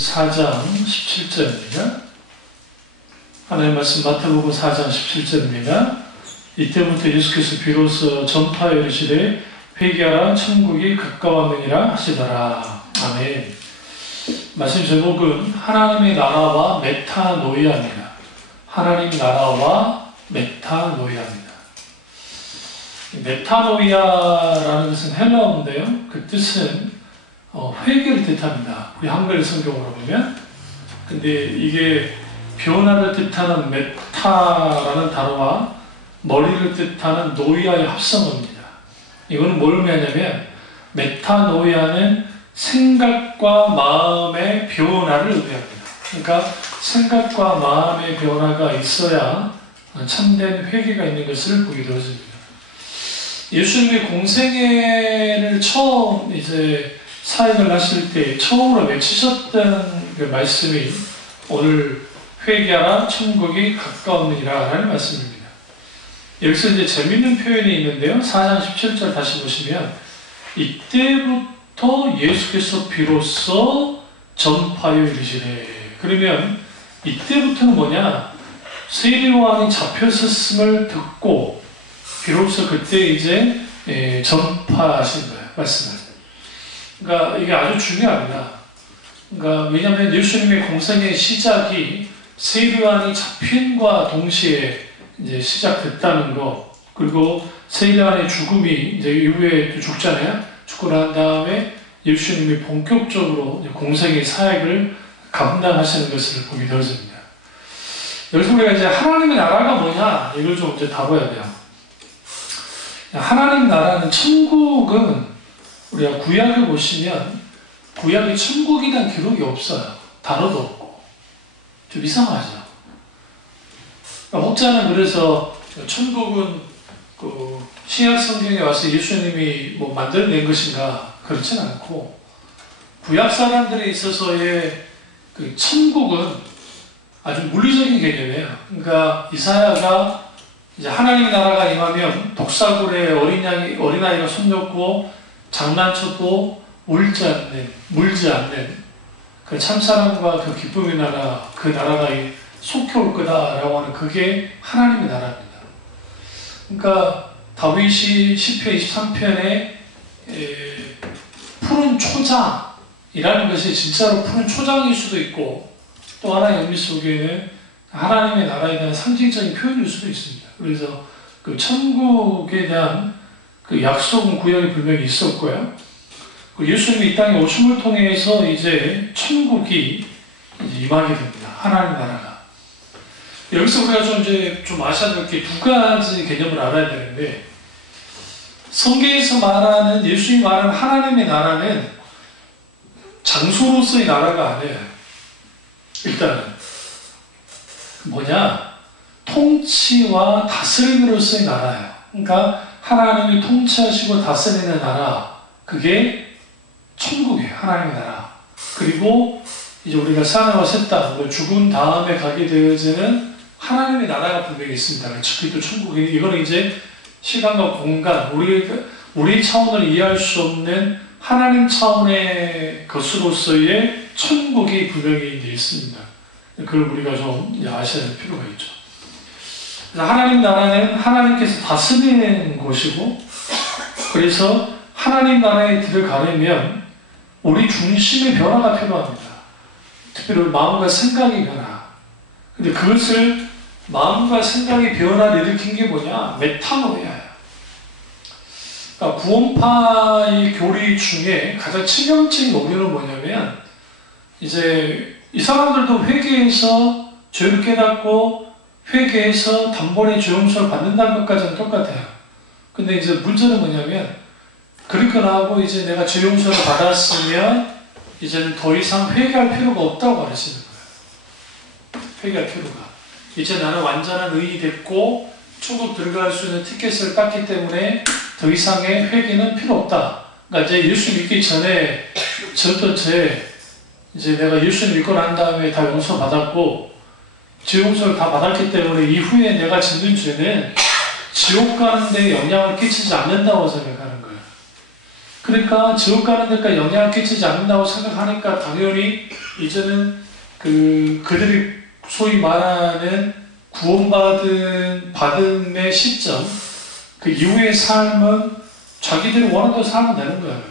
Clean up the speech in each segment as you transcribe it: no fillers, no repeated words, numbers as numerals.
4장 17절입니다. 하나님의 말씀 마태복음 4장 17절입니다. 이때부터 예수께서 비로소 전파에 이르시되 회개하라 천국이 가까웠느니라 하시더라. 아멘. 말씀 제목은 하나님의 나라와 메타노이아입니다. 하나님 나라와 메타노이아입니다. 메타노이아라는 것은 헬라어인데요. 그 뜻은 회개를 뜻합니다. 우리 한글 성경으로 보면. 근데 이게 변화를 뜻하는 메타라는 단어와 머리를 뜻하는 노이아의 합성어입니다. 이거는 뭘 의미하냐면 메타노이아는 생각과 마음의 변화를 의미합니다. 그러니까 생각과 마음의 변화가 있어야 참된 회개가 있는 것을 보게 되어집니다. 예수님이 공생애를 처음 사역을 하실 때 처음으로 외치셨던 그 말씀이 오늘 회개하라 천국이 가까웠느니라 라는 말씀입니다. 여기서 재밌는 표현이 있는데요. 4장 17절 다시 보시면 이때부터 예수께서 비로소 전파에 이르시되, 그러면 이때부터는 뭐냐? 세례요한이 잡혔었음을 듣고 비로소 그때 전파하신 거예요. 말씀을. 그러니까 이게 아주 중요합니다. 그러니까 왜냐하면 예수님의 공생의 시작이 세례요한이 잡힌과 동시에 시작됐다는 거, 그리고 세례요한의 죽음이 이후에 또 죽잖아요. 죽고 난 다음에 예수님이 본격적으로 공생의 사역을 감당하시는 것을 보게 되어집니다. 여기서 우리가 하나님의 나라가 뭐냐 이걸 좀 다뤄야 돼요. 하나님 나라는 천국은 우리가 구약을 보시면 구약에 천국에 대한 기록이 없어요. 단어도 없고. 좀 이상하죠. 혹자는 그래서 천국은 신약 성경에 와서 예수님이 만들어낸 것인가, 그렇지는 않고, 구약 사람들에 있어서의 그 천국은 아주 물리적인 개념이에요. 그러니까 이사야가 하나님 나라가 임하면 독사굴에 어린아이가 손잡고 장난쳐도 울지 않는 그 참사랑과 그 기쁨의 나라, 그 나라가 속해 올 거다라고 하는 그게 하나님의 나라입니다. 그러니까 다윗이 시편 23편에 푸른 초장이라는 것이 진짜로 푸른 초장일 수도 있고, 또 하나의 의미 속에는 하나님의 나라에 대한 상징적인 표현일 수도 있습니다. 그래서 그 천국에 대한 그 약속은 구약에 분명히 있었고요. 예수님이 이 땅에 오심을 통해서 천국이 임하게 됩니다. 하나님 나라가. 여기서 우리가 좀 아셔야 될 게 두 가지 개념을 알아야 되는데, 성경에서 말하는, 예수님이 말하는 하나님의 나라는 장소로서의 나라가 아니에요. 일단은 뭐냐? 통치와 다스림으로서의 나라예요. 그러니까 하나님이 통치하시고 다스리는 나라, 그게 천국이에요. 하나님의 나라. 그리고 우리가 산에와 새 땅, 죽은 다음에 가게 되어지는 하나님의 나라가 분명히 있습니다. 그게 또 천국이, 이거는 시간과 공간, 우리 차원을 이해할 수 없는 하나님 차원의 것으로서의 천국이 분명히 있습니다. 그걸 우리가 좀 아셔야 될 필요가 있죠. 하나님 나라는 하나님께서 다스리는 곳이고, 그래서 하나님 나라에 들어가려면 우리 중심의 변화가 필요합니다. 특별히 마음과 생각의 변화. 근데 그것을 마음과 생각의 변화를 일으킨 게 뭐냐? 메타노이아예요. 그러니까 구원파의 교리 중에 가장 치명적인 오류는 뭐냐면, 이 사람들도 회개해서 죄를 깨닫고 회개해서 단번에 죄 용서를 받는다는 것까지는 똑같아요. 근데 문제는 뭐냐면, 그렇거나 하고 내가 죄 용서를 받았으면 이제는 더 이상 회개할 필요가 없다고 가르치는 거예요. 회개할 필요가. 이제 나는 완전한 의인이 됐고 천국 들어갈 수 있는 티켓을 땄기 때문에 더 이상의 회개는 필요 없다. 그러니까 예수 믿기 전에 졌던 죄, 내가 예수를 믿고 난 다음에 다 용서 받았고 죄 용서를 다 받았기 때문에 이후에 내가 짓는 죄는 지옥 가는 데 영향을 끼치지 않는다고 생각하는 거예요. 그러니까 지옥 가는 데까지 영향을 끼치지 않는다고 생각하니까 당연히 이제는 그들이 소위 말하는 받음의 시점, 그 이후의 삶은 자기들이 원하는 대로 살면 되는 거예요.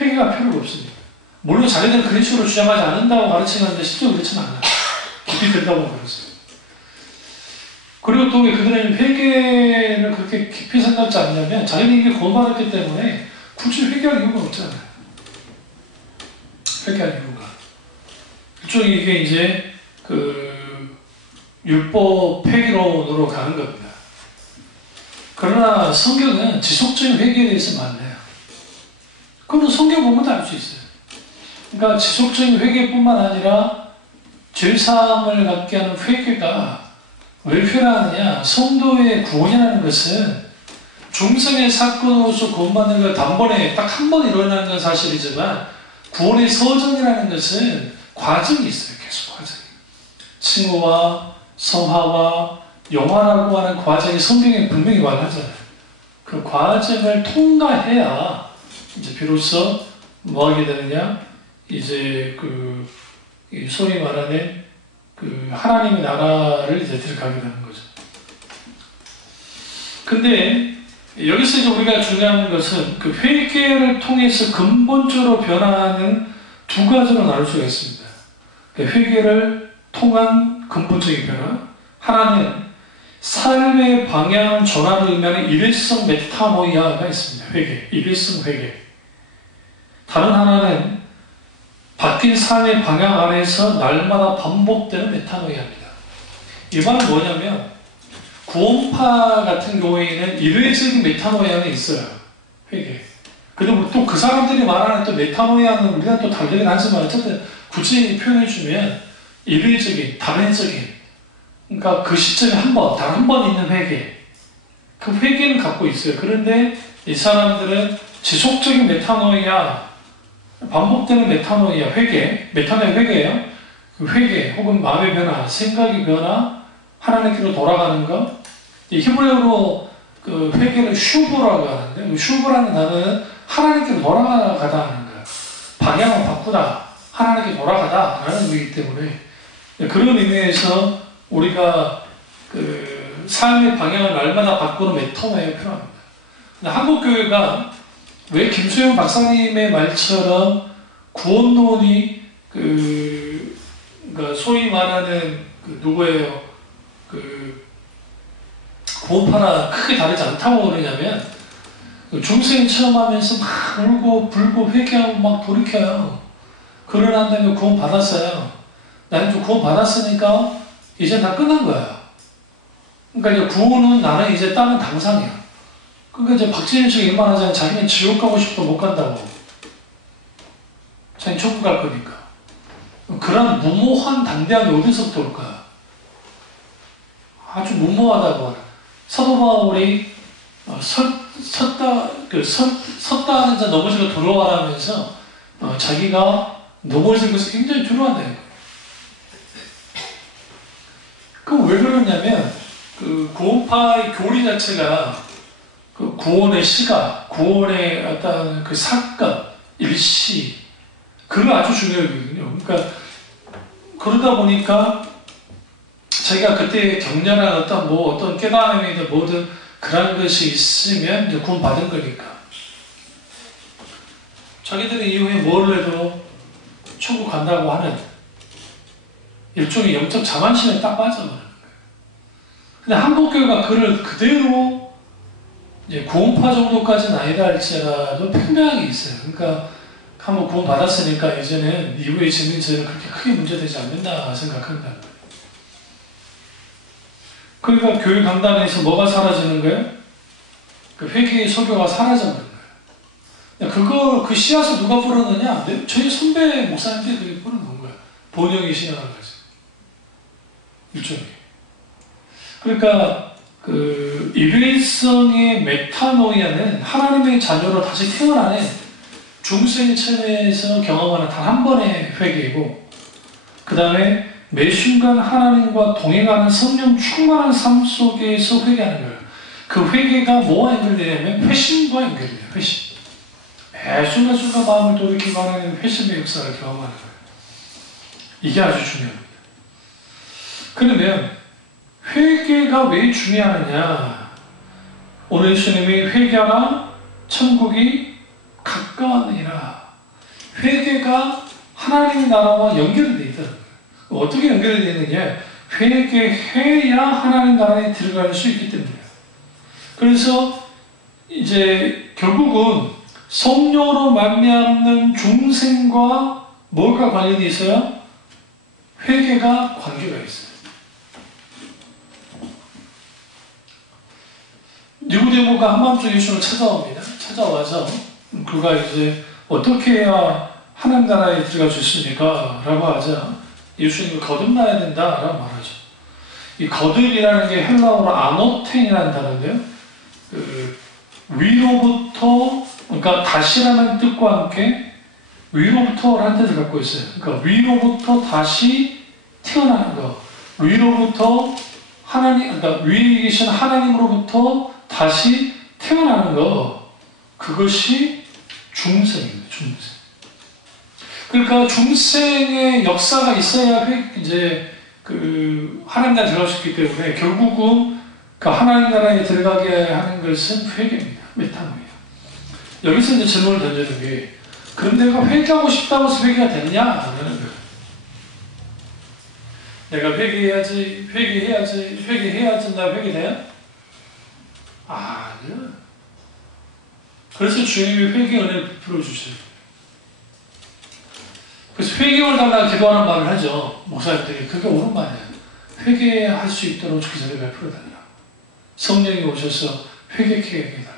회개가 필요가 없습니다. 물론 자기들은 그런 식으로 주장하지 않는다고 가르치는데 실제로 그렇지는 않아요. 깊이 들다보면 그렇습니다. 그리고 또 왜 그들은 회개를 그렇게 깊이 생각지 않냐면 자기들이 이게 구원받았기 때문에 굳이 회개할 이유가 없잖아요. 회개할 이유가. 일종의 이게 이제 율법 폐기론으로 가는 겁니다. 그러나 성경은 지속적인 회개에 대해서 말해요. 그건 성경 보면 다 알 수 있어요. 그러니까 지속적인 회개뿐만 아니라 죄사함을 갖게 하는 회개가 왜 필요하느냐? 성도의 구원이라는 것은 중생의 사건으로서 구원받는 걸 단번에 딱 한 번 일어나는 건 사실이지만 구원의 서정이라는 것은 과정이 있어요. 계속 과정이. 칭호와 성화와 영화라고 하는 과정이 성경에 분명히 말하잖아요. 그 과정을 통과해야 이제 비로소 뭐 하게 되느냐? 이제 소위 말하는 하나님의 나라를 이제 들어가게 되는 거죠. 근데 여기서 이제 우리가 중요한 것은 그 회개를 통해서 근본적으로 변화하는 두 가지로 나눌 수가 있습니다. 회개를 통한 근본적인 변화. 하나는 삶의 방향 전환을 의미하는 일회성 메타노이아가 있습니다. 회개, 일회성 회개. 다른 하나는 바뀐 삶의 방향 안에서 날마다 반복되는 메타노이아입니다. 이 말은 뭐냐면 구원파 같은 경우에는 일회적인 메타노이아는 있어요. 회개. 그리고 또 그 사람들이 말하는 또 메타노이아는 우리가 또 다르긴 하지만 어쨌든 굳이 표현해주면 일회적인, 단회적인, 그러니까 그 시점에 단 한 번 있는 회개. 그 회개는 갖고 있어요. 그런데 이 사람들은 지속적인 메타노이아, 반복되는 메타노이아, 메타노이아 회개예요. 그 회개 혹은 마음의 변화, 생각의 변화, 하나님께로 돌아가는 것. 이 히브리어로 그 회개를 슈브라고 하는데, 슈브라는 단어는 하나님께로 돌아가다 하는 거예요. 방향을 바꾸다, 하나님께 돌아가다라는 의미이기 때문에 그런 의미에서 우리가 삶의 방향을 날마다 바꾸는 메타노이아가 필요합니다. 근데 한국교회가 왜 김수영 박사님의 말처럼 구원론이 그러니까 소위 말하는 누구예요? 구원파나 크게 다르지 않다고 그러냐면 중생 체험하면서 막 울고 불고 회개하고 막 돌이켜요. 그러난 다음에 구원 받았어요. 나는 좀 구원 받았으니까 이제 다 끝난 거야. 그러니까 이제 구원은 나는 이제 다른 당상이야. 그러니까 이제 박진일 씨가 일만 하자면 자기는 지옥 가고 싶어도 못 간다고. 자기는 천국 갈 거니까. 그런 무모한 당대함이 어디서부터 올까? 아주 무모하다고 하는. 사도 바울이 섰다 하는 자 넘어지고 두려워하면서 자기가 넘어진 것을 굉장히 두려워한다는 거예요. 그럼 왜 그러냐면 구원파의 교리 자체가 구원의 시각, 구원의 어떤 사건, 일시 그거 아주 중요하거든요. 그러니까 그러다 보니까 자기가 그때 격렬한 어떤 깨달음이든 뭐든 그런 것이 있으면 이제 구원 받은 거니까. 자기들이 이후에 뭘 해도 천국 간다고 하는 일종의 영적 자만심에 딱 빠져버리는 거예요. 근데 한국교회가 그를 그대로 이제 구원파 정도까지는 아니다 할지라도 평등하게 있어요. 그러니까 한번 구원 받았으니까 이제는 이후에 짓는 죄는 그렇게 크게 문제되지 않는다 생각한다. 그러니까 교회 강단에서 뭐가 사라지는 거예요? 그 회개의 설교가 사라져버린 거예요. 그 씨앗을 누가 뿌렸느냐? 저희 선배 목사님들이 그게 뿌려놓은 거예요. 본영이 신앙한 거지. 일종의. 그러니까 일회성의 메타노이아는 하나님의 자녀로 다시 태어나는 중생의 체내에서 경험하는 단 한 번의 회개이고, 그 다음에 매 순간 하나님과 동행하는 성령 충만한 삶 속에서 회개하는 거예요. 그 회개가 뭐와 연결되냐면 회심과 연결돼요. 회심. 매 순간순간 마음을 돌이키고 하는 회심의 역사를 경험하는 거예요. 이게 아주 중요합니다. 그러면 회개가 왜 중요하느냐? 오늘 예수님이 회개하라 천국이 가까웠느니라. 회개가 하나님의 나라와 연결이 되어 있다는 거예요. 어떻게 연결이 되느냐? 회개해야 하나님 나라에 들어갈 수 있기 때문이에요. 그래서 이제 결국은 성령으로 말미암는 중생과 뭐가 관련이 있어요? 회개가 관계가 있어요. 니고데모가 한밤중에 예수를 찾아옵니다. 찾아와서 그가 이제 어떻게 해야 하나님 나라에 들어갈 수 있습니까? 라고 하자 예수님이 거듭나야 된다라고 말하죠. 이 거듭이라는 게 헬라어로 아노텐이라는 단어인데요. 위로부터, 그러니까 다시라는 뜻과 함께 위로부터라는 뜻을 갖고 있어요. 그러니까 위로부터 다시 태어나는 것, 위로부터 하나님, 그러니까 위에 계신 하나님으로부터 다시 태어나는 것, 그것이 중생입니다. 중생. 그러니까 중생의 역사가 있어야 이제 하나님 나라에 들어갈 수 있기 때문에 결국은 그 하나님 나라에 들어가게 하는 것은 회개입니다. 메타노예요. 여기서 이제 질문을 던지는 게, 그럼 내가 회개하고 싶다고 해서 회개가 되느냐? 라는 거예요. 내가 회개해야지, 나 회개돼요? 아니요. 그래서 주님이 회개 은혜를 베풀어 주셔요. 그래서 회개를 달라고 기도하는 말을 하죠. 목사님들이. 그게 옳은 말이에요. 회개할 수 있도록 주께서 베풀어 달라. 성령이 오셔서 회개케 해달라.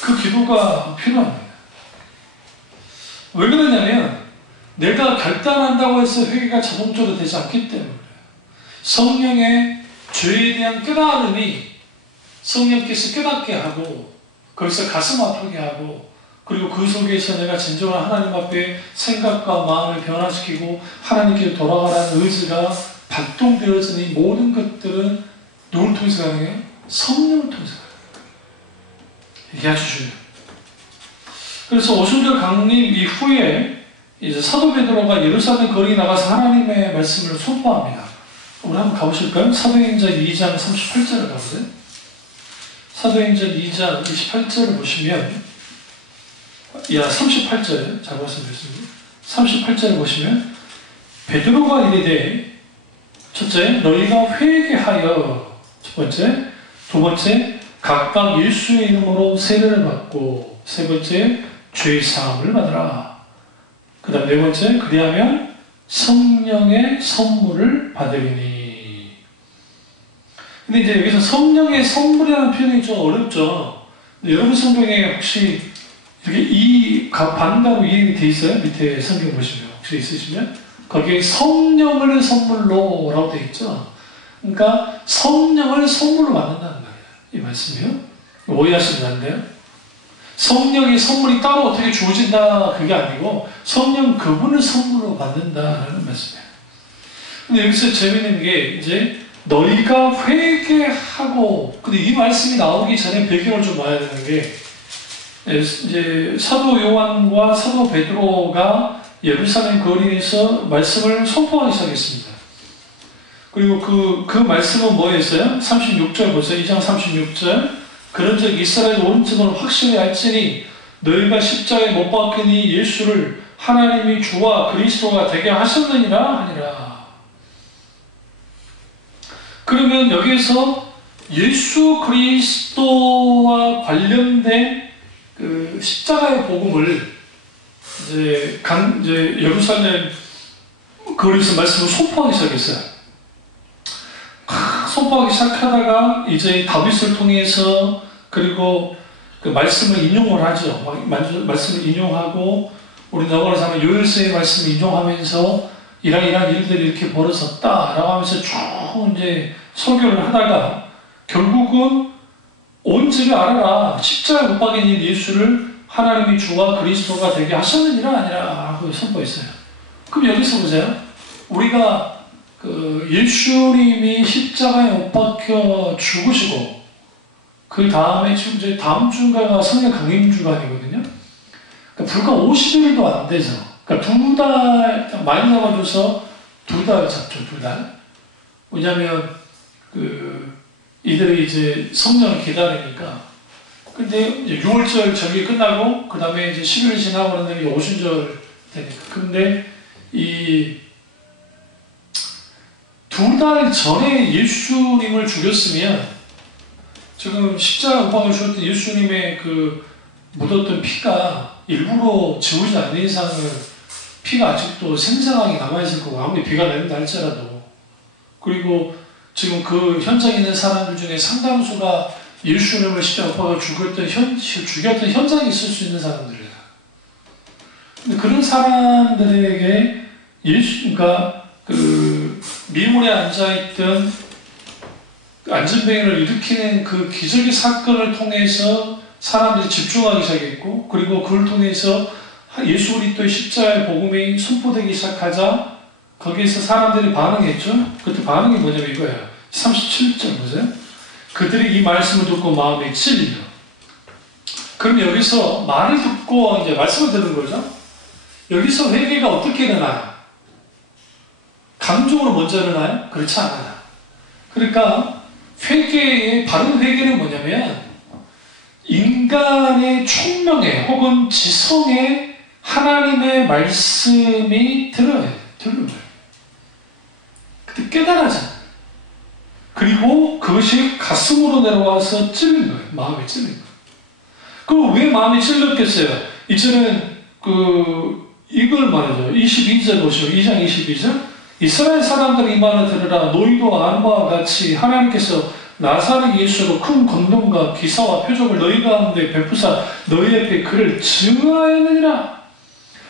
그 기도가 필요합니다. 왜 그러냐면 내가 결단한다고 해서 회개가 자동적으로 되지 않기 때문에 성령의 죄에 대한 깨달음이 성령께서 깨닫게 하고 거기서 가슴 아프게 하고 그리고 그 속에서 내가 진정한 하나님 앞에 생각과 마음을 변화시키고 하나님께 돌아가라는 의지가 발동되어지는 이 모든 것들은 누굴 통해서 가능해요? 성령을 통해서 가능해요. 이게 아주 중요해요. 그래서 오순절 강림 이후에 이제 사도 베드로가 예루살렘 거리에 나가서 하나님의 말씀을 선포합니다. 우리 한번 가보실까요? 사도행전 2장 38절을 가보세요. 사도행전 2장 28절을 보시면 38절 잘 말씀드렸습니다. 38절을 보시면 베드로가 이르되 첫째 너희가 회개하여 첫 번째 두 번째 각각 예수의 이름으로 세례를 받고 세 번째 죄 사함을 받으라. 그 다음 네 번째 그리하면 성령의 선물을 받으리니. 근데 이제 여기서 성령의 선물이라는 표현이 좀 어렵죠. 여러분 성경에 혹시 이렇게 이 반가로 이해가 돼 있어요? 밑에 성경 보시면 혹시 있으시면 거기에 성령을 선물로 라고 되어 있죠. 그러니까 성령을 선물로 받는다는 말이에요. 이 말씀이요. 오해하시면 안 돼요. 성령의 선물이 따로 어떻게 주어진다 그게 아니고 성령 그분을 선물로 받는다는 말씀이에요. 근데 여기서 재미있는 게 이제 너희가 회개하고, 근데 이 말씀이 나오기 전에 배경을 좀 봐야 되는 게 이제 사도 요한과 사도 베드로가 예루살렘 거리에서 말씀을 선포하기 시작했습니다. 그리고 그 말씀은 뭐였어요? 36절 보세요. 2장 36절. 그런즉 이스라엘 온 증언을 확실히 알지니 너희가 십자가에 못 박히니 예수를 하나님이 주와 그리스도가 되게 하셨느니라 하니라. 그러면 여기서 예수 그리스도와 관련된 그 십자가의 복음을 이제 예루살렘 거리에서 말씀을 선포하기 시작했어요. 선포하기 시작하다가 이제 다윗을 통해서 그리고 그 말씀을 인용을 하죠. 말씀을 인용하고 우리 나오는 사람은 요엘서의 말씀을 인용하면서 이러이러한 일들이 이렇게 벌어졌다라고 하면서 쭉 이제 설교를 하다가 결국은 온 집에 알아라. 십자가에 못 박힌 예수를 하나님이 주와 그리스도가 되게 하셨느니라 아니라 하고 선포했어요. 그럼 여기서 보세요. 우리가 그 예수님이 십자가에 못 박혀 죽으시고 그 다음에 지금 이제 다음 주가 성령 강림 주간이거든요. 그러니까 불과 50일도 안 돼서, 그러니까 그러니까 2달 많이 남아줘서 2달 잡죠. 2달. 왜냐하면 이들이 이제 성령을 기다리니까. 근데 이제 6월절 절기 끝나고 그 다음에 이제 10일 지나고 난 다음에 오순절 되니까. 근데 이 2달 전에 예수님을 죽였으면 지금 십자가 못 박아 주셨던 예수님의 그 묻었던 피가 일부러 지우지 않는 이상은 피가 아직도 생생하게 남아있을 거고, 아무리 비가 내린다 할지라도. 그리고 지금 그 현장에 있는 사람들 중에 상당수가 예수님을 십자가 못 박아 죽였던 현장에 있을 수 있는 사람들이에요. 근데 그런 사람들에게 그러니까 미문에 앉아있던 안전뱅이를 일으키는 그 기적의 사건을 통해서 사람들이 집중하기 시작했고, 그리고 그걸 통해서 예수 그리스도의 십자가의 복음이 선포되기 시작하자 거기에서 사람들이 반응했죠. 그때 반응이 뭐냐면 이거예요. 37절 보세요. 그들이 이 말씀을 듣고 마음에 찔려. 그럼 여기서 말을 듣고 이제 말씀을 듣는 거죠. 여기서 회개가 어떻게 일어나요? 감정으로 먼저 일어나요? 그렇지 않아요. 그러니까 바른 회개는 뭐냐면 인간의 총명에 혹은 지성에 하나님의 말씀이 들어요. 그때 깨달아져요. 그리고 그것이 가슴으로 내려와서 찔린 거예요. 마음에 찔린 거예요. 그럼 왜 마음에 찔렸겠어요? 이제는 이걸 말하죠. 22절 보시오. 2장 22절. 이스라엘 사람들이 이 말을 들으라. 너희도 아는 바와 같이 하나님께서 나사렛 예수로 큰 권능과 기사와 표적을 너희 가운데 베푸사 너희 앞에 그를 증하였느니라.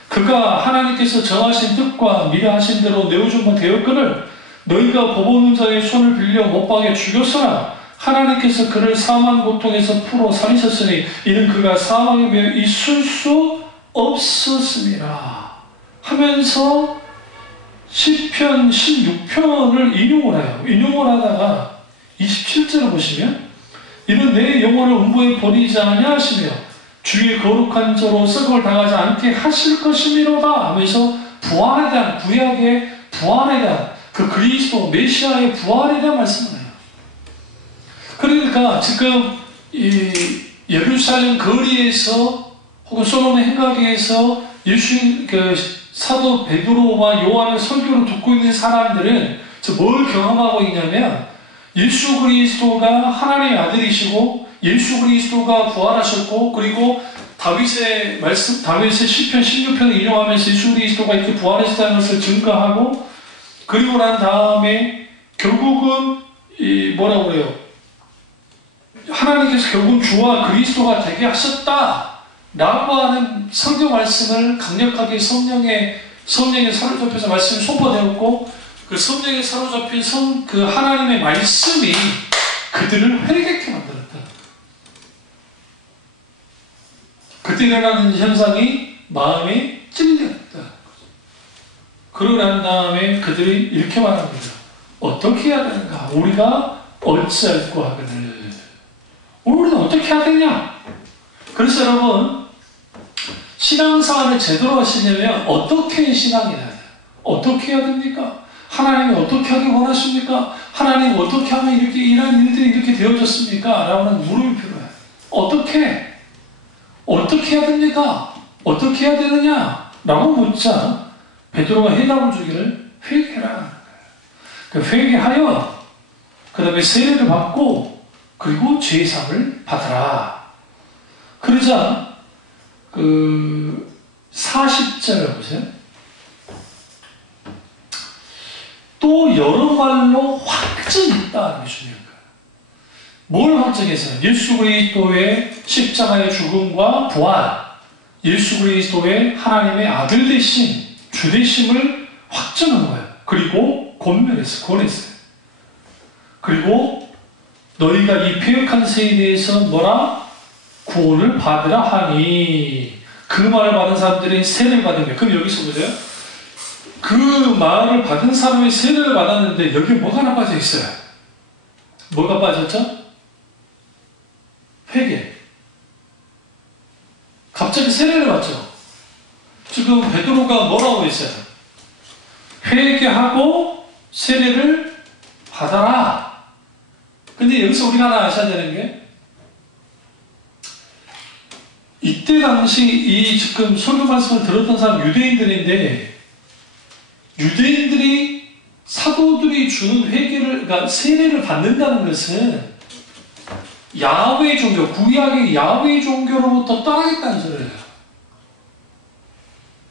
그가 하나님께서 정하신 뜻과 미래하신 대로 내어준 바 되었거늘 너희가 법없는 자의 손을 빌려 못박에 죽였으나 하나님께서 그를 사망 고통에서 풀어 살리셨으니 이는 그가 사망에 매여 있을 수 없었습니다 하면서 시편 16편을 인용을 해요. 인용을 하다가 27절을 보시면 이는 내 영혼을 음부에 버리지 아니하시며 주의 거룩한 자로 썩을 당하지 않게 하실 것이미로다 하면서 부활에 대한 구약의 부활에 대한 그 그리스도 메시아의 부활에 대한 말씀을 해요. 그러니까 지금 이 예루살렘 거리에서 혹은 솔로몬 행각에서 사도 베드로와 요한의 설교를 듣고 있는 사람들은 뭘 경험하고 있냐면 예수 그리스도가 하나님의 아들이시고 예수 그리스도가 부활하셨고 그리고 다윗의 시편 16편을 인용하면서 예수 그리스도가 이렇게 부활했다는 것을 증거하고 그리고 난 다음에 결국은 뭐라고 그래요? 하나님께서 결국은 주와 그리스도가 되게 하셨다 라고 하는 성경 말씀을 강력하게 성령에 사로잡혀서 말씀이 선포되었고 그 성령에 사로잡힌 그 하나님의 말씀이 그들을 회개케 만들었다. 그때 일어나는 현상이 마음에 찔렸다. 그러고 난 다음에 그들이 이렇게 말합니다. 어떻게 해야 되는가? 우리가 어찌할꼬 하거늘. 우리는 어떻게 해야 되냐? 그래서 여러분 신앙생활을 제대로 하시려면 어떻게 신앙이 나야 돼요? 어떻게 해야 됩니까? 하나님이 어떻게 하길 원하십니까? 하나님 어떻게 하면 이런 일들이 이렇게 되어졌습니까? 라는 물음이 필요해요. 어떻게 해야 됩니까? 어떻게 해야 되느냐? 라고 묻자 베드로가 해답을 주기를 회개라. 그러니까 회개하여 그 다음에 세례를 받고 그리고 죄사함을 받아라. 그러자 40절을 보세요. 또 여러 말로 확증했다는 게 중요한 거예요. 뭘 확증했어요? 예수 그리스도의 십자가의 죽음과 부활, 예수 그리스도의 하나님의 아들 되심, 주 되심을 확증한 거예요. 그리고 권면했어요. 그리고 너희가 이 패역한 세에 대해서 뭐라? 구원을 받으라 하니 그 말을 받은 사람들이 세례를 받은 거예요. 그럼 여기서 보세요. 그 말을 받은 사람이 세례를 받았는데 여기 뭐가 하나 빠져 있어요? 뭐가 빠졌죠? 회개. 갑자기 세례를 받죠. 지금 베드로가 뭐라고 했어요? 회개하고 세례를 받아라. 근데 여기서 우리가 하나 아셔야 되는 게, 이때 당시 이 지금 설교 말씀을 들었던 사람 유대인들인데, 유대인들이 사도들이 주는 회개를, 그러니까 세례를 받는다는 것은 야훼 종교, 구약의 야훼 종교로부터 떠나겠다는 소리예요.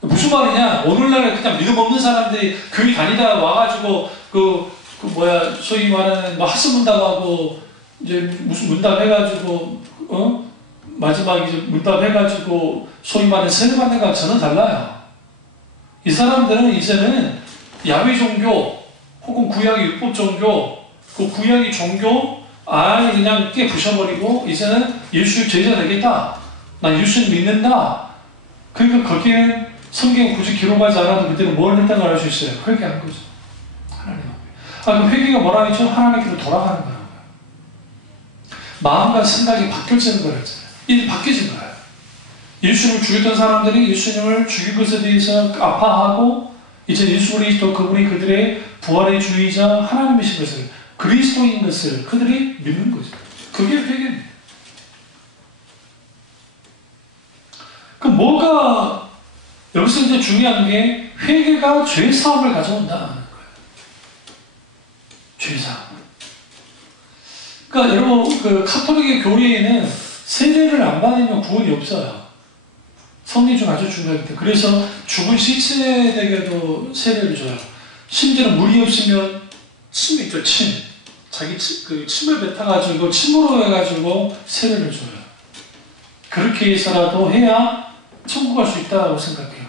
무슨 말이냐? 오늘날 그냥 믿음 없는 사람들이 교회 다니다 와가지고 소위 말하는 뭐 학습문답 하고 이제 무슨 문답 해가지고 마지막에 이제 문답 해가지고 소위 말하는 세례 받는 거랑 전혀 달라요. 이 사람들은 이제는 야훼 종교 혹은 구약의 율법 종교, 그 구약의 종교 아예 그냥 깨부셔버리고 이제는 예수 제자 되겠다. 난 예수님 믿는다. 그러니까 거기에는 성경 굳이 기록하지 않아도 그때는 뭘 했다는 걸 알 수 있어요. 회개한 거죠. 하나님 앞에. 그 회개가 뭐라 했죠? 하나님께로 돌아가는 거라고요. 마음과 생각이 바뀌어지는 거라 했잖아요. 이제 바뀌어진 거예요. 예수님을 죽였던 사람들이 예수님을 죽인 것에 대해서 아파하고 이제 예수 그리스도 그분이 그들의 부활의 주의자 하나님이신 것을, 그리스도인 것을 그들이 믿는 거죠. 그게 회개입니다. 그럼 뭐가 여기서 이제 중요한 게 회개가 죄사함을 가져온다는 거예요. 죄사함. 그러니까 여러분 그 카톨릭의 교리에는 세례를 안 받으면 구원이 없어요. 성리 중 아주 중요하기 때문에. 그래서 죽은 시체에게도 세례를 줘요. 심지어는 물이 없으면 침 있죠, 침. 자기 침을 뱉어가지고 침으로 해가지고 세례를 줘요. 그렇게 해서라도 해야 천국 갈 수 있다고 생각해요.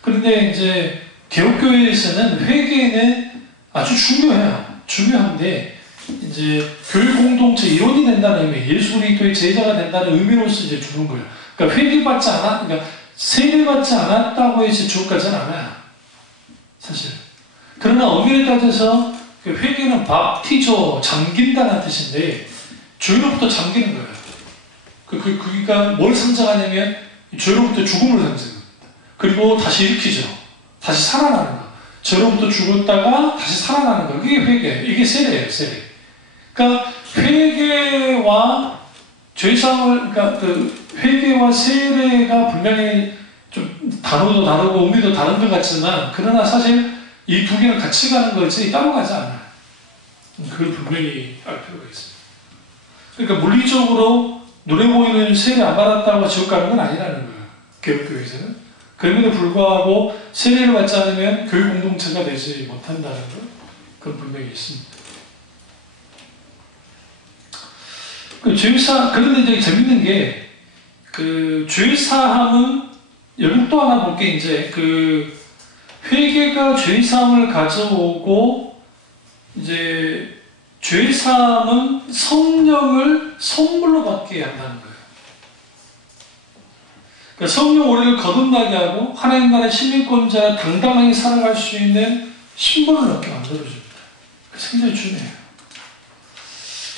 그런데 이제 개혁교회에서는 회개는 아주 중요해요. 중요한데 이제 교회 공동체 일원이 된다는 의미, 예수 그리스도의 제자가 된다는 의미로서 이제 주는 거예요. 그러니까 회개받지 않았, 그러니까 세례받지 않았다고 해서 지옥 가지는 않아요. 사실. 그러나 엄밀히 따져서 회개는 밥티조, 잠긴다는 뜻인데 죄로부터 잠기는 거예요. 그러니까 뭘 상징하냐면 죄로부터 죽음을 상징합니다. 그리고 다시 일으키죠. 다시 살아나는 거. 죄로부터 죽었다가 다시 살아나는 거. 그게 회개예요. 이게 세례예요, 세례. 그러니까 회개와 죄사함을, 그러니까 그 회개와 세례가 분명히 좀 단어도 다르고 의미도 다른 것 같지만, 그러나 사실 이 두 개는 같이 가는 거지 따로 가지 않아요. 그걸 분명히 알 필요가 있습니다. 그러니까 물리적으로 눈에 보이는 세례 안 받았다고 지옥 가는 건 아니라는 거예요. 개혁교회에서는. 그럼에도 불구하고 세례를 받지 않으면 교회 공동체가 되지 못한다는 것, 그건 분명히 있습니다. 그런데 이제 재밌는 게, 죄사함은, 여기 또 하나 볼게, 이제, 회개가 죄사함을 가져오고, 이제, 죄사함은 성령을 선물로 받게 한다는 거예요. 그러니까 성령 오래를 거듭나게 하고, 하나님 나라의 시민권자 당당하게 살아갈 수 있는 신분을 얻게 만들어줍니다. 굉장히 중요해요.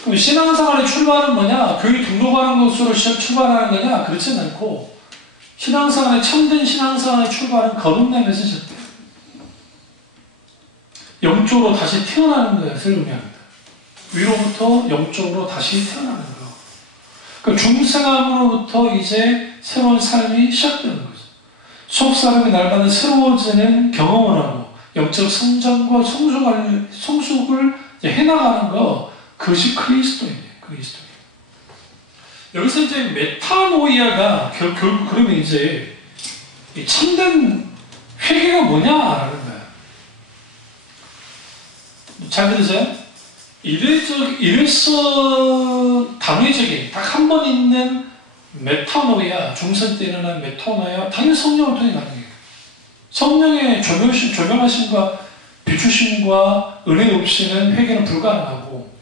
그럼 신앙생활의 출발은 뭐냐? 교회 등록하는 것으로 출발하는 거냐? 그렇진 않고, 신앙생활의 참된 신앙생활의 출발은 거듭남에서 시작돼요. 영적으로 다시 태어나는 것을 의미합니다. 위로부터 영적으로 다시 태어나는 거. 그 중생함으로부터 이제 새로운 삶이 시작되는 거죠. 속사람이 날마다 새로워지는 경험을 하고 영적 성장과 성숙을 해나가는 거, 그것이 그리스도예요. 그리스도. 여기서 이제 메타노이아가 결국 그러면 이제 참된 회개가 뭐냐라는 거예요. 잘 들으세요? 이래서 당위적인 딱 한 번 있는 메타노이아, 중생 때 일어난 메타노이아, 당연히 성령을 통해 가능해요. 성령의 조명하심과 비추심과 은혜 없이는 회개는 불가능하고,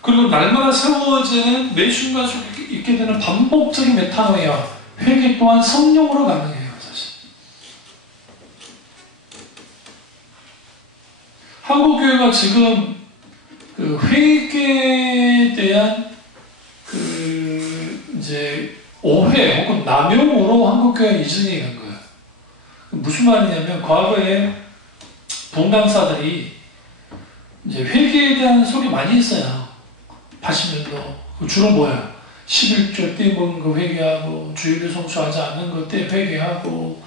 그리고 날마다 새로워지는 매 순간 속에 있게 되는 반복적인 메타노이아, 회개 또한 성령으로 가능해요, 사실. 한국교회가 지금 그 회개에 대한 이제 오해 혹은 남용으로 한국교회 이전이 간 거예요. 무슨 말이냐면 과거에 봉당사들이 이제 회개에 대한 소리 많이 했어요. 80년도. 주로 뭐야? 11조 때 먹은 거 회개하고 주일을 성수하지 않는 것 때 회개하고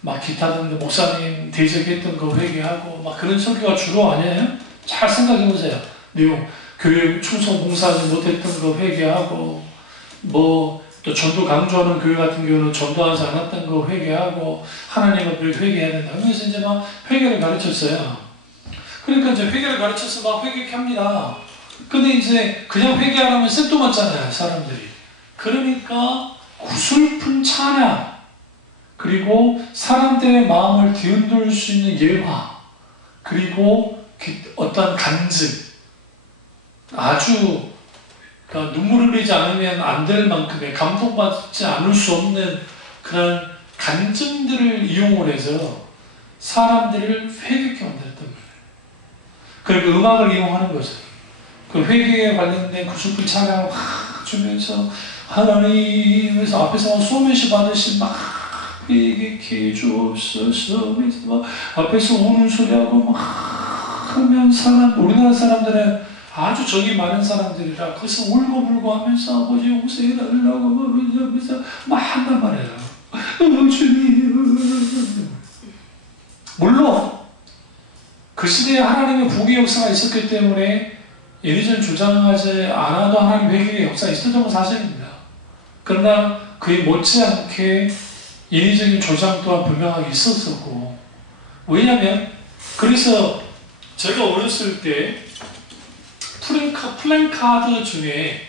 막 기타 등등 목사님 대적했던 거 회개하고 막 그런 설교가 주로 아니에요? 잘 생각해 보세요. 내용 교회 충성 봉사하지 못했던 거 회개하고 뭐 또 전도 강조하는 교회 같은 경우는 전도하지 않았던 거 회개하고 하나님 앞에 회개해야 된다. 그래서 이제 막 회개를 가르쳤어요. 그러니까 이제 회개를 가르쳐서 막 회개케 합니다. 근데 이제 그냥 회개하라면 생뚱맞잖아요, 사람들이. 그러니까 구슬픈 찬양, 그리고 사람들의 마음을 뒤흔들 수 있는 예화, 그리고 어떤 간증, 아주 그러니까 눈물을 흘리지 않으면 안 될 만큼의 감동받지 않을 수 없는 그런 간증들을 이용을 해서 사람들을 회개케 만들었단 말이에요. 그리고 음악을 이용하는 거죠. 그 회개에 관련된 구슬픈 찬양을 막 주면서 하나님에서 앞에서 소매시 받으신 막 회개케 주옵소서 막 앞에서 우는 소리하고 막 하면 우리나라 사람들은 아주 정이 많은 사람들이라 거기서 울고불고 하면서 아버지 용서해달라고 하면서 막 한단 말이에요. 주님. 물론 그 시대에 하나님의 복의 역사가 있었기 때문에 예리전 주장하지 않아도 하나님 회개의 역사가 있었던 건 사실입니다. 그러나 그에 못지않게 인위적인 조장 또한 분명하게 있었었고, 왜냐하면 그래서 제가 어렸을 때 플랜카드 중에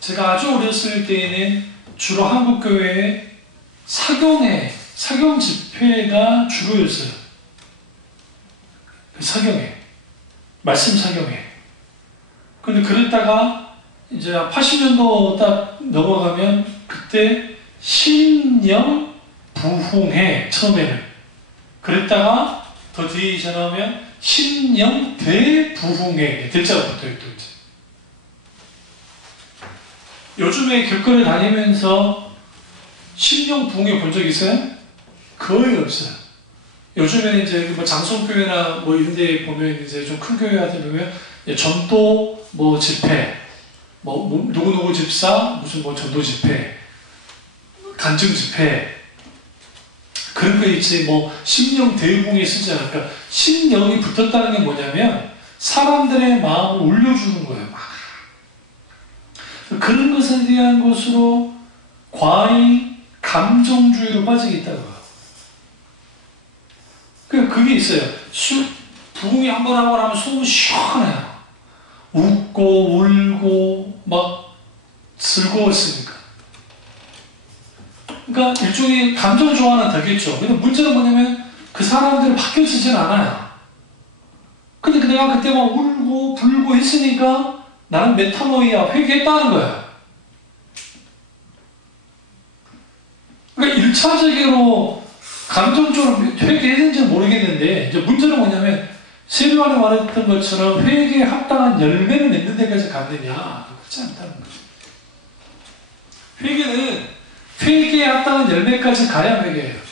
제가 아주 어렸을 때에는 주로 한국교회의 사경 집회가 주로였어요. 사경회, 말씀 사경회. 근데 그랬다가 이제 80년도 딱 넘어가면 그때 신령 부흥회 처음에는, 그랬다가 더 뒤에 지나면 신령 대부흥회, 대자가 붙어있죠. 요즘에 길거리 다니면서 신령 부흥회 본 적 있어요? 거의 없어요. 요즘에는 이제 뭐 장성교회나 뭐 이런 데 보면 이제 좀 큰 교회 같은 경우에 전도 뭐 집회, 뭐 누구누구 집사, 무슨 뭐 전도 집회, 간증 집회, 그런 거 있지, 뭐, 신령 대부흥에 쓰지 않을까. 그러니까 신령이 붙었다는 게 뭐냐면, 사람들의 마음을 울려주는 거예요, 막. 그런 것에 대한 것으로 과히 감정주의로 빠지게 있다고요. 그게 있어요. 부흥이 한 번 하고 나면 속은 시원해요. 웃고, 울고, 막, 즐거웠으니까. 그러니까 일종의 감정 조화는 되겠죠. 근데 문제는 뭐냐면 그 사람들은 바뀌어지진 않아요. 근데 내가 그때 막 울고 불고 했으니까 나는 메타노이아, 회개했다는 거야. 그러니까 1차적으로 감정적으로 회개했는지는 모르겠는데, 이제 문제는 뭐냐면 세류안에 말했던 것처럼 회개에 합당한 열매를 맺는 데까지 갔느냐, 그렇지 않다는 거예요. 회개에 합당한 열매까지 가야 회개예요.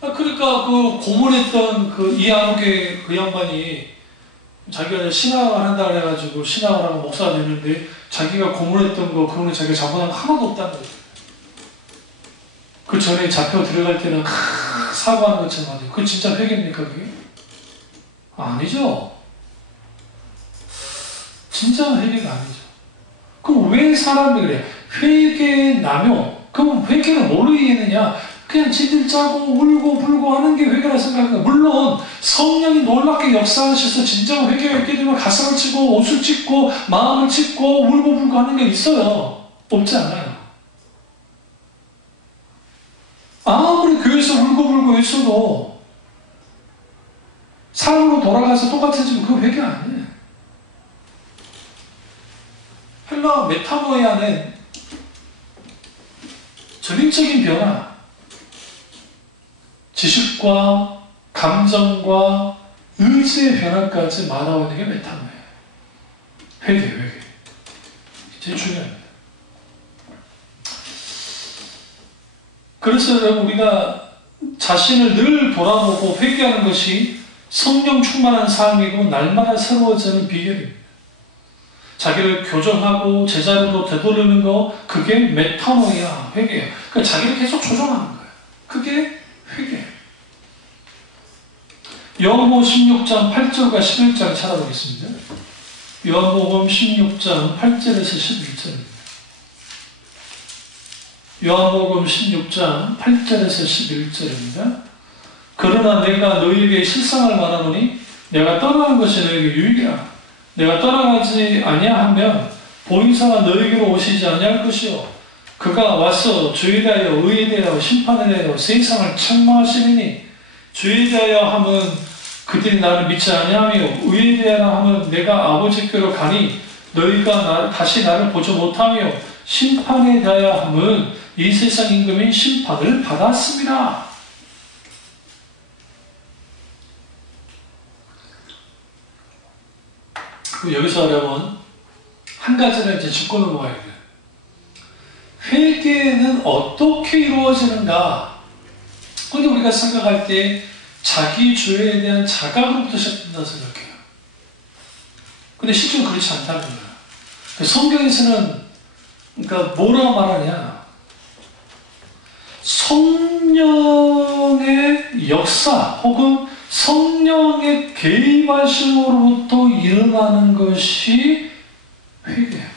그러니까 그 고문했던 그 이한옥의 그 양반이 자기가 신학을 한다 그래가지고 신학을 하고 목사가 됐는데 자기가 고문했던 거 그거는 자기가 잘못한 거 하나도 없다는 거예요. 그 전에 잡혀 들어갈 때는 사과하는 것처럼 하죠. 그건 진짜 회개입니까 그게? 아니죠. 진짜 회개가 아니죠. 그럼 왜 사람이 그래? 회개 남용. 그럼 회개를 뭘로 이해했느냐? 그냥 지들 짜고 울고 불고 하는 게 회개라 생각해요. 물론 성령이 놀랍게 역사하셔서 진정 회개가 있게 되면 가슴을 치고 옷을 찢고 마음을 찢고 울고 불고 하는 게 있어요. 없지 않아요. 아무리 교회에서 울고 불고 했어도 삶으로 돌아가서 똑같아지면 그거 회개 아니에요. 헬라 메타노이아는 전인적인 변화, 지식과 감정과 의지의 변화까지 말하고 있는 게 메타노이아예요. 회개. 제일 중요합니다. 그래서 여러분 우리가 자신을 늘 돌아보고 회개하는 것이 성령 충만한 삶이고 날마다 새로워지는 비결입니다. 자기를 교정하고 제자리로 되돌리는 거, 그게 메타노이야, 회개예요. 그러니까 자기를 계속 조정하는 거예요. 그게 회개예요. 요한복음 16장 8절과 11절 찾아보겠습니다. 요한복음 16장 8절에서 11절입니다. 요한복음 16장 8절에서 11절입니다. 그러나 내가 너희에게 실상을 말하노니 내가 떠나는 것이 너희에게 유익이라. 내가 떠나가지 아니하면 보혜사가 너희에게로 오시지 아니할 것이요 그가 와서 주에 대하여 의에 대하여 심판에 대하여 세상을 책망하시리니 주에 대하여 하면 그들이 나를 믿지 아니하며 의에 대하여 하면 내가 아버지께로 가니 너희가 다시 나를 보지 못하며 심판에 대하여 하면 이 세상 임금이 심판을 받았습니다. 여기서 여러분 한 가지를 이제 짚고 넘어가야 돼요. 회개는 어떻게 이루어지는가? 근데 우리가 생각할 때 자기 죄에 대한 자각으로부터 시작된다고 생각해요. 근데 실제로 그렇지 않다는 거예요. 성경에서는 그러니까 뭐라 말하냐? 성령의 역사 혹은 성령의 개입하심으로부터 일어나는 것이 회개예요.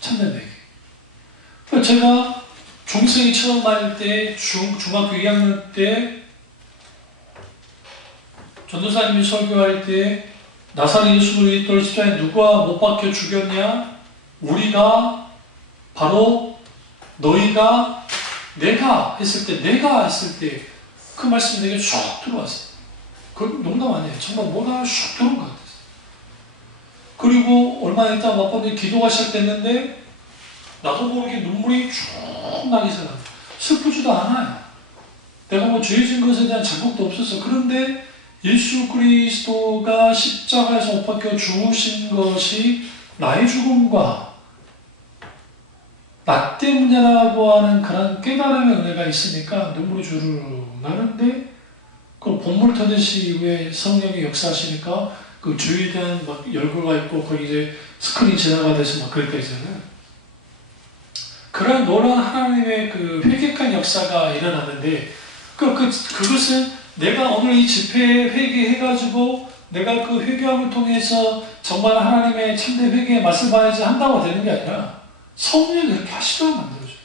참된 회개. 제가 중생이 처음 다닐 때, 중학교 2학년 때, 전도사님이 설교할 때, 나사렛 예수 그리스도를 십자가에 누가 못 박혀 죽였냐? 우리가 바로 너희가 내가 했을 때 그 말씀이 내게 쑥 들어왔어요. 그 농담 아니에요. 정말 뭐가 쑥 들어온 것 같았어요. 그리고 얼마 있다 막번에 기도가 시작됐는데 나도 모르게 눈물이 쭉 나기 시작합니다. 슬프지도 않아요. 내가 뭐 죄진 것에 대한 자극도 없었어. 그런데 예수 그리스도가 십자가에서 못 박혀 죽으신 것이 나의 죽음과 나 때문이라고 하는 그런 깨달음의 은혜가 있으니까 눈물이 주르르 나는데 그 본물 터듯이 이후에 성령이 역사하시니까 그 주에 대한 막 열거가 있고 거기 이제 스크린 지나가듯이 막 그럴 때 있잖아요. 그런 놀라운 하나님의 그 회개한 역사가 일어나는데 그것은 내가 오늘 이 집회에 회개해가지고 내가 그 회개함을 통해서 정말 하나님의 참된 회개의 맛을 봐야지 한다고 되는 게 아니라 성령이 그렇게 하시도록 만들어줘요.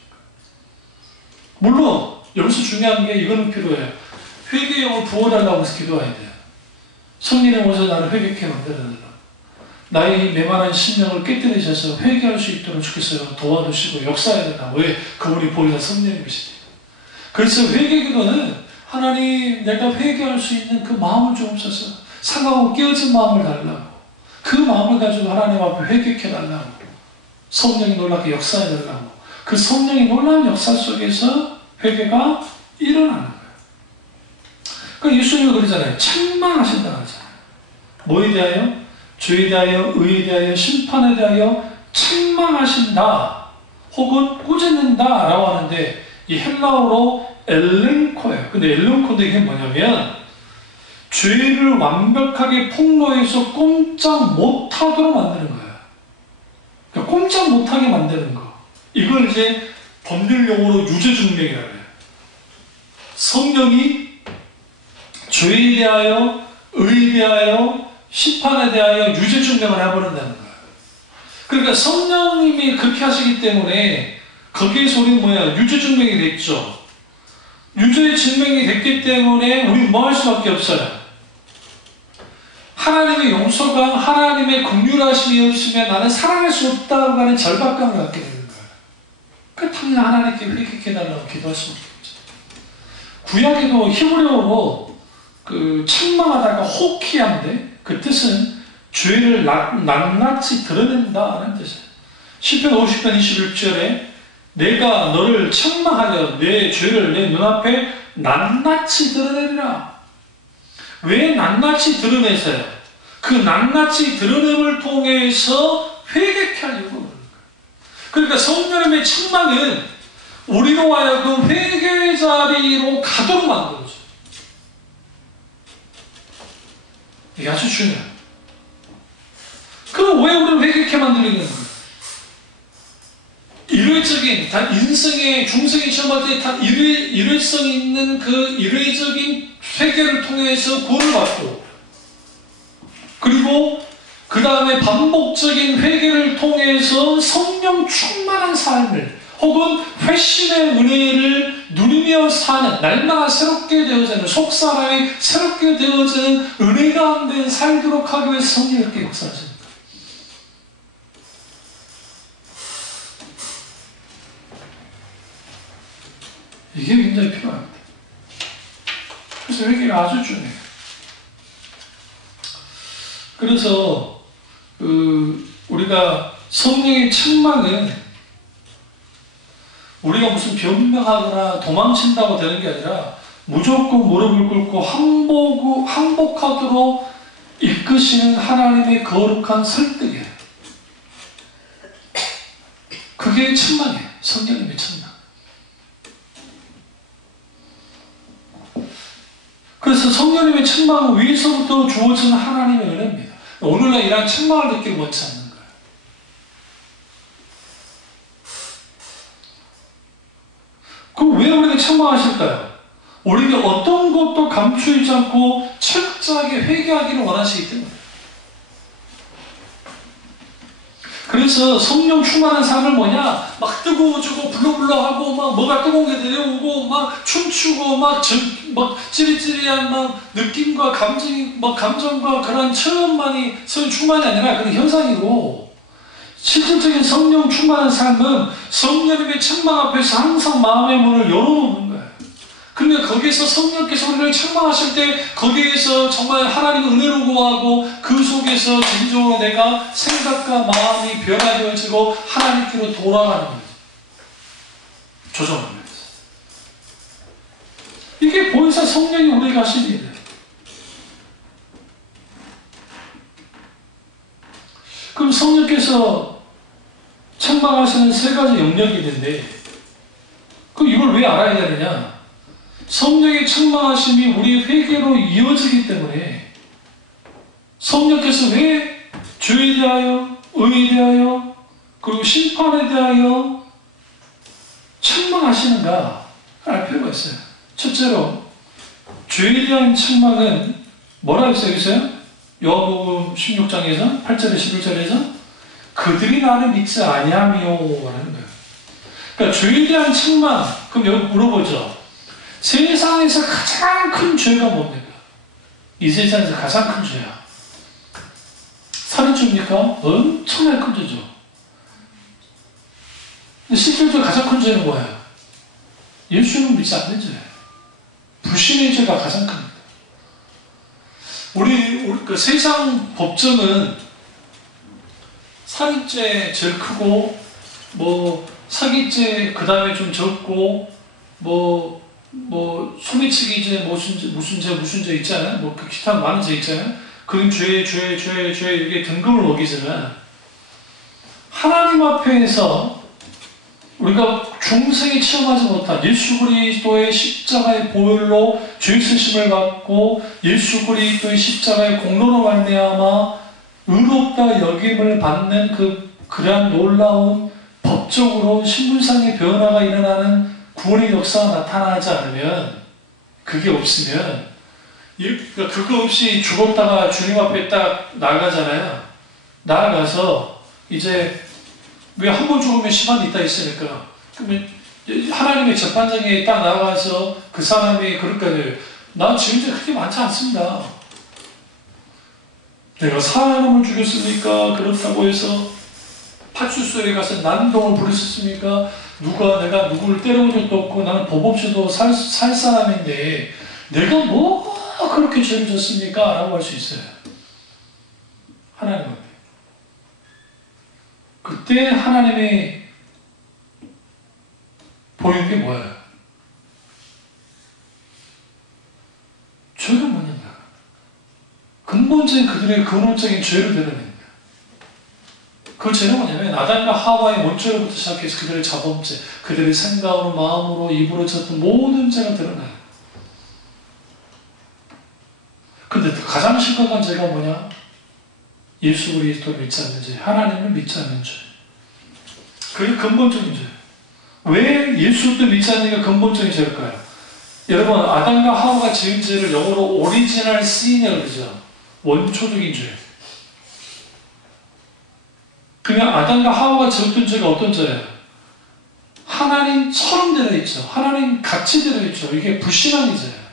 물론 여기서 중요한 게 이거는 필요해요. 회개의 영을 부어달라고 해서 기도해야 돼요. 성령님 오셔서 나를 회개케 만들어달라. 나의 메마른 심령을 깨뜨리셔서 회개할 수 있도록 주께서 도와주시고 역사해야 된다. 왜? 그분이 보이는 성령님이시대요. 그래서 회개기도는 하나님 내가 회개할 수 있는 그 마음을 주옵소서. 상하고 깨어진 마음을 달라고. 그 마음을 가지고 하나님 앞에 회개케 달라고. 성령이 놀랍게 역사해달라고. 그 성령이 놀라운 역사 속에서 회개가 일어나는 거예요. 그러니까 예수님은 그러잖아요. 책망하신다고 하잖아요. 뭐에 대하여? 죄에 대하여, 의에 대하여, 심판에 대하여 책망하신다. 혹은 꾸짖는다 라고 하는데 이 헬라어로 엘렌코예요. 근데 엘렌코인데 이게 뭐냐면 죄를 완벽하게 폭로해서 꼼짝 못하도록 만드는 거예요. 그러니까 꼼짝 못하게 만드는 거. 이걸 이제 법률 용어로 유죄증명이라고 해요. 성령이 죄에 대하여, 의에 대하여, 심판에 대하여 유죄증명을 해버린다는 거예요. 그러니까 성령님이 그렇게 하시기 때문에 거기에서 우리는 뭐야? 유죄증명이 됐죠. 유죄증명이 됐기 때문에 우리는 뭐 할 수밖에 없어요. 하나님의 용서가 하나님의 긍휼하심이 없으면 나는 살아갈 수 없다고 하는 절박감을 갖게 되는 거예요. 그러니까 당연히 하나님께 회개해달라고 기도할 수밖에 없죠. 구약에도 히브리어로 그 책망하다가 호키한데 그 뜻은 죄를 낱낱이 드러낸다는 뜻이에요. 시편 50편 21절에 내가 너를 책망하여 내 죄를 내 눈앞에 낱낱이 드러내리라. 왜 낱낱이 드러내세요? 그 낱낱이 드러냄을 통해서 회개케 하려고 그러는 거예요. 그러니까 성령님의 책망은 우리로 하여금 회개 자리로 가도록 만들어줘요. 이게 아주 중요해요. 그럼 왜 우리를 회개케 만들리는 거예요? 일회적인, 단 인생의, 중생이 시험할 때 단 일회성 있는 그 일회적인 회개를 통해서 구원을 받고, 그리고 그 다음에 반복적인 회개를 통해서 성령 충만한 삶을 혹은 회심의 은혜를 누리며 사는, 날마다 새롭게 되어지는, 속사람이 새롭게 되어지는 은혜 가운데 살도록 하기 위해서 성령이 이렇게 역사하십니다. 이게 굉장히 필요합니다. 그래서 회개가 아주 중요해요. 그래서 우리가 성령의 책망은 우리가 무슨 변명하거나 도망친다고 되는 게 아니라 무조건 무릎을 꿇고 항복하도록 이끄시는 하나님의 거룩한 설득이에요. 그게 책망이에요. 성령님의 책망. 그래서 성령님의 책망은 위에서부터 주어지는 하나님의 은혜입니다. 오늘날 이런 책망을 듣기를 원치 않는 거예요. 그럼 왜 우리에게 책망하실까요? 우리가 어떤 것도 감추지 않고 철저하게 회개하기를 원하시기 때문에. 그래서 성령 충만한 삶을 뭐냐? 막 뜨거워지고 불러불러하고 막 뭐가 뜨거운 게 내려오고 막 춤추고 막 찌릿찌릿한 막 느낌과 감정과 그런 체험만이 성령 충만이 아니라 그런 현상이고, 실질적인 성령 충만한 삶은 성령님의 책망 앞에서 항상 마음의 문을 열어놓는 거예요. 그러니까 거기에서 성령께서 우리를 책망하실 때 거기에서 정말 하나님의 은혜로 구하고 그 속에서 진정으로 내가 생각과 마음이 변화되어지고 하나님께로 돌아가는 거예요. 조정하는 거예요. 이게 본사 성령이 우리에게 하신 일이에요. 그럼 성령께서 책망하시는 세 가지 영역이 있는데, 그럼 이걸 왜 알아야 되느냐? 성령의 책망하심이 우리의 회개로 이어지기 때문에 성령께서 왜 죄에 대하여, 의에 대하여, 그리고 심판에 대하여 책망하시는가 알 필요가 있어요. 첫째로 죄에 대한 책망은 뭐라 했어요? 여기서요? 요한복음 16장에서 8절에 11절에서 그들이 나를 믿지 아니하며 라는 거예요. 그러니까 죄에 대한 책망, 그럼 여기 물어보죠. 세상에서 가장 큰 죄가 뭡니까? 이 세상에서 가장 큰 죄야. 살인죄입니까? 엄청나게 큰 죄죠. 근데 실질적으로 가장 큰 죄는 뭐예요? 예수님을 믿지 않는 죄예요. 불신의 죄가 가장 큽니다. 우리 그 세상 법정은 살인죄 제일 크고, 사기죄 그 다음에 좀 적고, 소매치기죄, 무슨 죄 있잖아요. 그 기타 많은 죄 있잖아요. 그런 죄, 이게 등급을 먹이지만, 하나님 앞에서 우리가 중생이 체험하지 못한 예수 그리스도의 십자가의 보혈로 죄 쓰심을 받고 예수 그리스도의 십자가의 공로로 말미암아 의롭다 여김을 받는 그러한 놀라운 법적으로 신분상의 변화가 일어나는 구원의 역사가 나타나지 않으면, 그게 없으면, 그거 없이 죽었다가 주님 앞에 딱 나가잖아요. 나아가서 이제 왜 한 번 죽으면 시간이 있다 했으니까, 그러면 하나님의 재판장에 딱 나가서 그 사람이 그럴 거예요. 난 지은 죄 그렇게 많지 않습니다. 내가 사람을 죽였습니까? 그렇다고 해서 파출소에 가서 난동을 부렸습니까? 내가 누구를 때려본 적도 없고 나는 법 없이도 살 사람인데 내가 뭐 그렇게 죄를 졌습니까? 라고 할 수 있어요. 하나님 앞에. 그때 하나님이 보이는 게 뭐예요? 죄가 뭐냐가. 근본 근본적인 그들의 근원적인 죄를 드러냅니다. 그 죄는 뭐냐면 아담과 하와의 원죄로부터 시작해서 그들의 자범죄, 그들의 생각으로, 마음으로, 입으로 졌던 모든 죄가 드러나요. 근데 가장 심각한 죄가 뭐냐? 예수 그리스도를 믿지 않는 죄, 하나님을 믿지 않는 죄. 그게 근본적인 죄. 왜 예수 그리스도를 믿지 않는 게 근본적인 죄일까요? 여러분, 아담과 하와가 지은 죄를 영어로 오리지널 신이라고 그러죠. 원초적인 죄. 그냥 아담과 하와가 지었던 죄가 어떤 죄예요? 하나님처럼 되어있죠. 하나님 같이 되어있죠. 이게 불신앙의 죄예요.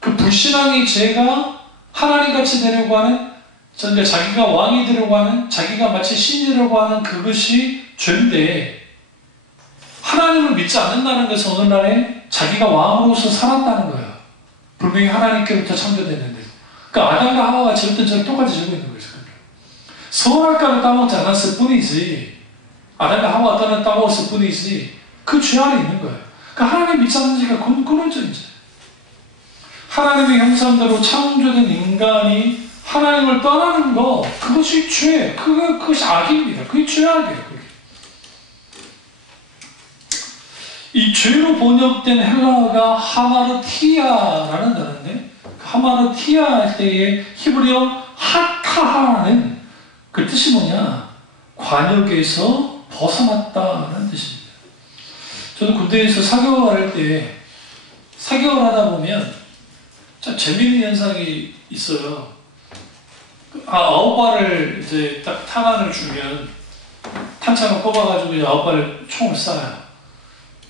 그 불신앙의 죄가 하나님같이 되려고 하는, 자기가 왕이 되려고 하는, 자기가 마치 신이 되려고 하는 그것이 죄인데, 하나님을 믿지 않는다는 것은 오늘날에 자기가 왕으로서 살았다는 거예요. 분명히 하나님께로부터 창조됐는데. 그러니까 아담과 하와가 지었던 죄를 똑같이 지고 있는 거죠. 선악과를 따먹지 않았을 뿐이지, 아담과 하와가 따먹었을 뿐이지, 그 죄 안에 있는 거예요. 그러니까 하나님 믿지 않는 죄가 근원적인 죄. 하나님의 형상대로 창조된 인간이 하나님을 떠나는 거, 그것이 죄, 그것이 악입니다. 그게 죄악이에요. 그게. 이 죄로 번역된 헬라어가 하마르티아라는 단어인데, 하마르티아 할 때의 히브리어 하타하는 그 뜻이 뭐냐? 관역에서 벗어났다는 뜻입니다. 저도 군대에서 사격을 할 때, 사격을 하다 보면 참 재미있는 현상이 있어요. 9발을 이제 딱 탄환을 주면 탄창을 꼽아가지고 9발을 총을 쏴요.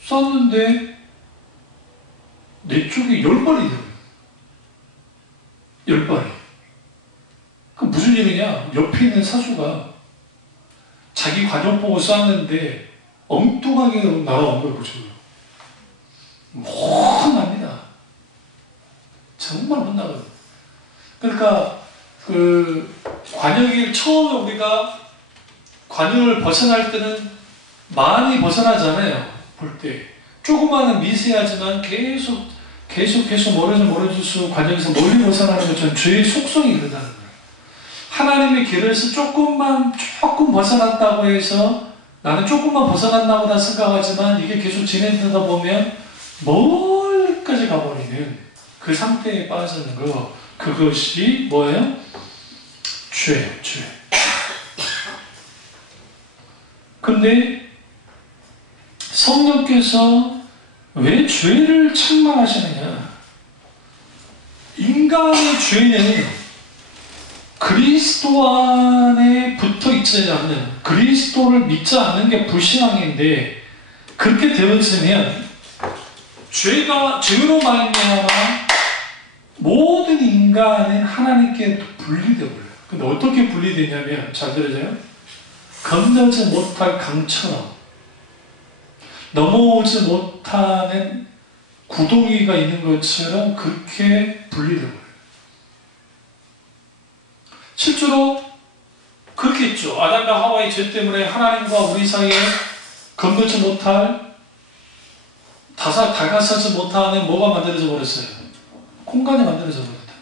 쐈는데 내 쪽에 10발이 돼요. 10발이. 그 무슨 일이냐? 옆에 있는 사수가 자기 관역 보고 쐈는데 엉뚱하게 날아온 걸 보시고요. 혼납니다. 정말 혼나거든요. 그러니까 그 관역이 처음에 우리가 관역을 벗어날 때는 많이 벗어나잖아요. 볼 때 조그마한 미세하지만 계속 멀어질수록 관역에서 멀리 벗어나는 것처럼 죄의 속성이 그러다는 거예요. 하나님의 길에서 조금 벗어났다고 해서 나는 조금만 벗어났나 보다 생각하지만 이게 계속 진행되다 보면 멀리까지 가버리는 그 상태에 빠지는 거, 그것이 뭐예요? 죄. 근데 성령께서 왜 죄를 책망하시느냐? 인간의 죄는 그리스도 안에 붙어 있지 않는, 그리스도를 믿지 않는 게 불신앙인데, 그렇게 되어지면 죄로 말미암아 모든 인간은 하나님께 분리되어 버려요. 근데 어떻게 분리되냐면, 잘 들으세요? 건너지 못할 강처럼 넘어오지 못하는 구덩이가 있는 것처럼 그렇게 분리되어 버려요. 실제로 그렇게 했죠. 아담과 하와의 죄 때문에 하나님과 우리 사이에 건너지 못할, 다가서지 못하는 뭐가 만들어져 버렸어요? 공간이 만들어져 버렸다.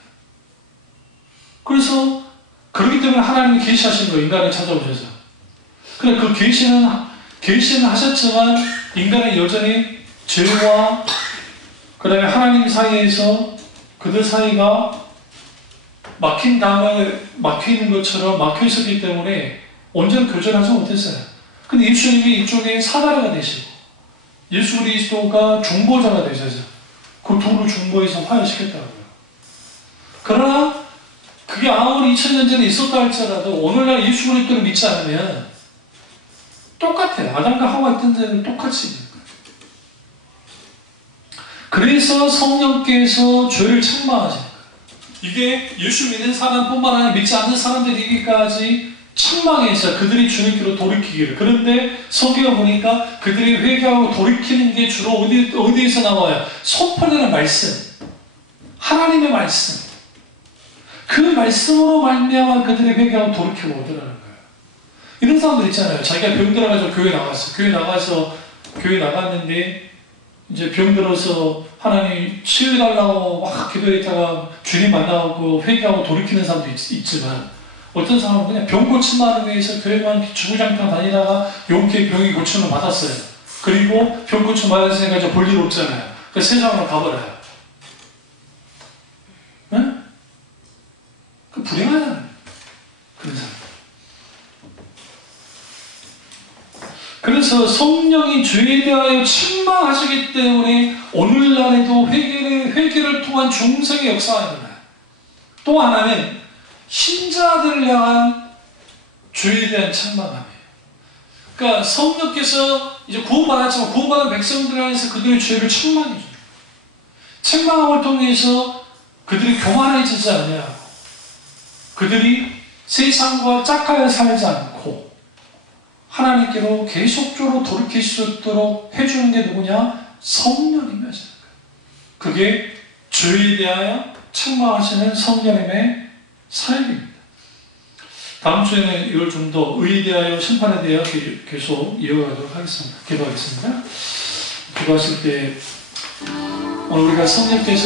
그래서 그렇기 때문에 하나님이 계시하신 거예요. 인간을 찾아오셔서. 그래, 그 계시는 하셨지만 인간은 여전히 죄와 그 다음에 하나님 사이에서 그들 사이가 막힌 다음에 막혀있는 것처럼 막혀있었기 때문에 온전히 교제를 하지 못했어요. 근데 예수님이 이쪽에 사다리가 되시고 예수 그리스도가 중보자가 되셔서 그 둘을 중보해서 화해시켰다고요. 그러나 그게 아무리 2000년 전에 있었다 할지라도 오늘날 예수 그리스도를 믿지 않으면 똑같아요. 아담과 하와 있던 데는 똑같이 있는 거예요. 그래서 성령께서 죄를 책망하시는 거예요. 이게 예수 믿는 사람뿐만 아니라 믿지 않는 사람들이기까지 책망해서 그들이 주님께로 돌이키기를. 그런데 성경을 보니까 그들이 회개하고 돌이키는 게 주로 어디에서 나와요? 소판이라는 말씀, 하나님의 말씀, 그 말씀으로 말미암아 그들이 회개하고 돌이키고 오더라는 거예요. 이런 사람들 있잖아요. 자기가 병들어가지고 교회 나가서 교회 나갔는데 이제 병들어서 하나님 치유해달라고 막 기도했다가 주님 만나고 회개하고 돌이키는 사람도 있지만 어떤 사람은 그냥 병 고침만을 위해서 교회만 주구장창 다니다가 용케 병이 고침을 받았어요. 그리고 병 고침 받았으니까 이제 볼 일 없잖아요. 그래서 세상으로 가버려요. 응? 그 불행하잖아요. 그런 사람. 그래서 성령이 죄에 대하여 책망하시기 때문에 오늘날에도 회개를 통한 중생의 역사가 일어나요. 또 하나는 신자들을 향한 죄에 대한 책망함이에요. 그러니까 성령께서 이제 구원받았지만 구원받은 백성들을 향해서 그들의 죄를 책망해줘요. 책망함을 통해서 그들이 교만해지지 않냐고, 그들이 세상과 짝하여 살지 않고 하나님께로 계속적으로 돌이킬 수 있도록 해주는 게 누구냐? 성령님이 하시는 거예요. 그게 죄에 대하여 책망하시는 성령님의 사역입니다. 다음 주에는 이걸 좀 더 의에 대하여 심판에 대하여 계속 이어가도록 하겠습니다. 기도하겠습니다. 기도하실 때 오늘 우리가 성령께서